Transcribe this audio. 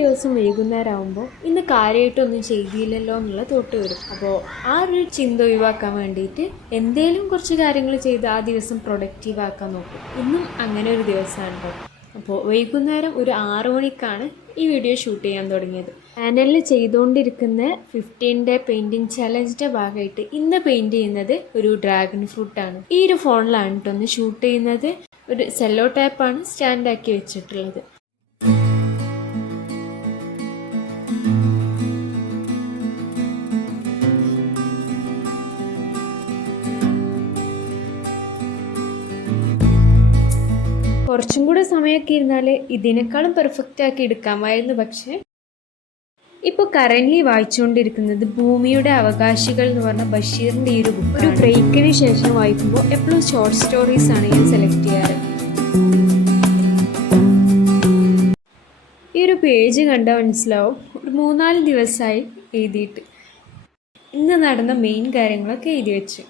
ദിവസം വൈകുന്നേരം ആകുമ്പോൾ ഇന്ന് കാര്യമായിട്ടൊന്നും ചെയ്തില്ലല്ലോ എന്നുള്ള തോട്ട് വരും. അപ്പോൾ ആ ഒരു ചിന്ത ഒഴിവാക്കാൻ വേണ്ടിയിട്ട് എന്തേലും കുറച്ച് കാര്യങ്ങൾ ചെയ്ത് ആ ദിവസം പ്രൊഡക്റ്റീവ് ആക്കാൻ നോക്കും. ഇന്നും അങ്ങനെ ഒരു ദിവസമാണ് കേട്ടോ. അപ്പോൾ വൈകുന്നേരം ഒരു 6 മണിക്കാണ് ഈ വീഡിയോ ഷൂട്ട് ചെയ്യാൻ തുടങ്ങിയത്. ചാനലിൽ ചെയ്തുകൊണ്ടിരിക്കുന്ന 15 ഡേ പെയിൻറ്റിങ് ചലഞ്ചിൻ്റെ ഭാഗമായിട്ട് ഇന്ന് പെയിൻറ്റ് ചെയ്യുന്നത് ഒരു ഡ്രാഗൺ ഫ്രൂട്ടാണ്. ഈ ഒരു ഫോണിലാണ് കേട്ടോ ഒന്ന് ഷൂട്ട് ചെയ്യുന്നത്. ഒരു സെല്ലോ ടേപ്പാണ് സ്റ്റാൻഡാക്കി വെച്ചിട്ടുള്ളത്. കുറച്ചും കൂടെ സമയമൊക്കെ ഇരുന്നാൽ ഇതിനേക്കാളും പെർഫെക്റ്റ് ആക്കി എടുക്കാമായിരുന്നു. പക്ഷേ ഇപ്പോൾ കറൻ്റ്ലി വായിച്ചുകൊണ്ടിരിക്കുന്നത് ഭൂമിയുടെ അവകാശികൾ എന്ന് പറഞ്ഞ ബഷീറിൻ്റെ ഈ ഒരു ബുക്ക്. ഒരു ബ്രേക്കിന് ശേഷം വായിക്കുമ്പോൾ എപ്പോഴും ഷോർട്ട് സ്റ്റോറീസ് ആണ് ഞാൻ സെലക്ട് ചെയ്യാറ്. ഈ ഒരു പേജ് കണ്ടാൽ മനസ്സിലാവും ഒരു 3-4 ദിവസമായി എഴുതിയിട്ട്. ഇന്ന് നടന്ന മെയിൻ കാര്യങ്ങളൊക്കെ എഴുതി വെച്ചു.